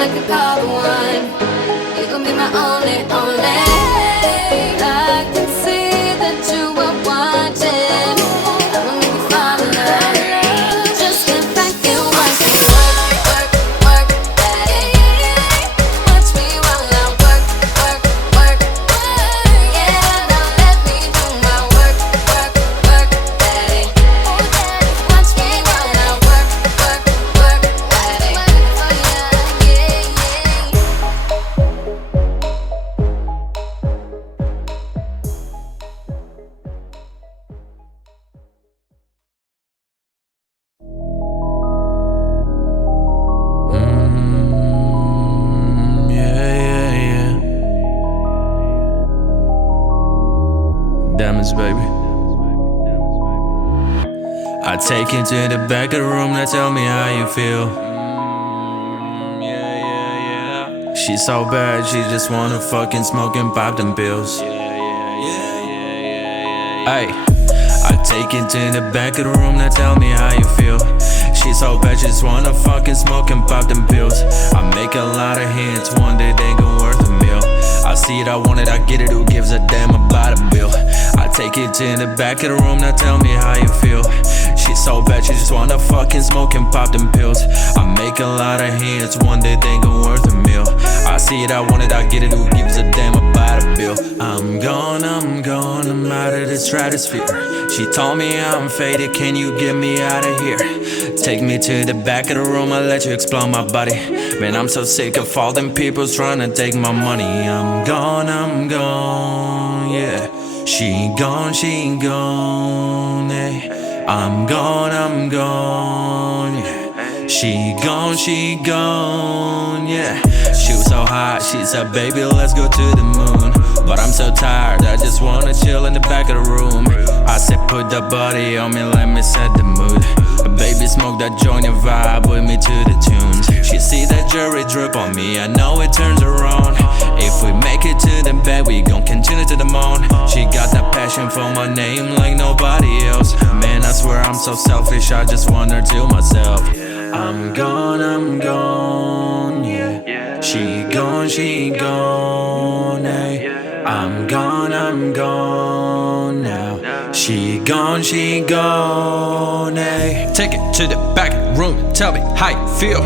I could call the one. You gon' be my only. I can see that you are watching. I'ma make you fall in love. Just sit back and watch me work that. Watch me while I work. Yeah, now let me do my work that. Watch me while I work that. Demens, baby. I take you to the back of the room, now tell me how you feel. She's so bad, she just wanna fucking smoke and pop them pills. Ay, I take you to the back of the room, now tell me how you feel. She's so bad, she just wanna fucking smoke and pop them pills. I make a lot of hits, one day they gon' worth a meal. I see it, I want it, I get it, who gives a damn about a bill? I take it to the back of the room, now tell me how you feel. She's so bad, she just wanna fucking smoke and pop them pills. I make a lot of hits, one day they gon' worth a meal. I see it, I want it, I get it, who gives a damn about a bill? I'm gone, I'm out of the stratosphere. She told me I'm faded, can you get me out of here? Take me to the back of the room, I'll let you explore my body. Man, I'm so sick of all them people trying to take my money. I'm gone, yeah. She gone, yeah. I'm gone, yeah. She gone, yeah. She was so hot, she said, baby, let's go to the moon. But I'm so tired, I just wanna chill in the back of the room. I said, put the body on me, let me set the mood. Baby, smoke that joint and vibe with me to the tunes. She see that jewelry drip on me, I know it turns her on. If we make it to the bed, we gon' continue to the moon. She got that passion for my name like nobody else. Man, I swear I'm so selfish, I just want her to myself. I'm gone, yeah. She gone, eh. I'm gone now. She gone, eh. Take it to the back of the room, tell me how you feel.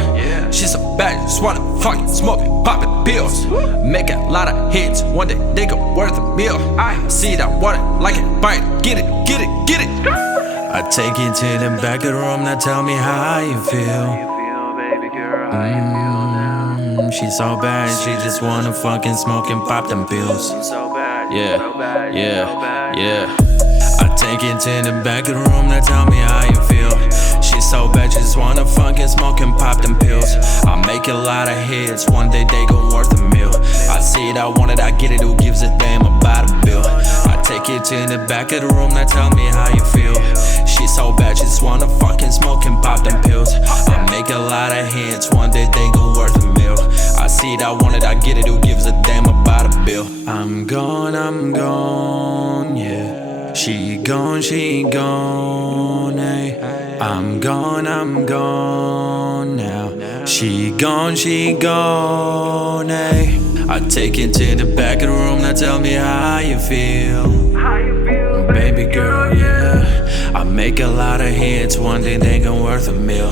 She's so bad, just wanna fucking smoke and pop the pills. Make a lot of hits, one day they go worth a meal. I see that water, like it, bite it, get it. I take you to the back of the room, now tell me how you feel. She's so bad, she just wanna fucking smoke and pop them pills. Yeah. I take you to the back of the room, now tell me how you feel. She's so bad, she just wanna fucking smoke and pop them pills. I make a lot of hits, one day they gon' worth a meal. I see it, I want it, I get it, who gives a damn about a bill? I take you to the back of the room, now tell me how you feel. She's so bad, she just wanna fucking smoke and pop them pills. I make a lot of hits, one day they gon' worth a meal. I see it, I want it, I get it, who gives a damn about a bill? I'm gone, yeah. She gone, eh. I'm gone now. She gone, eh. I take you to the back of the room, now tell me how you feel. Baby girl, yeah. I make a lot of hits, one day they gon' worth a meal.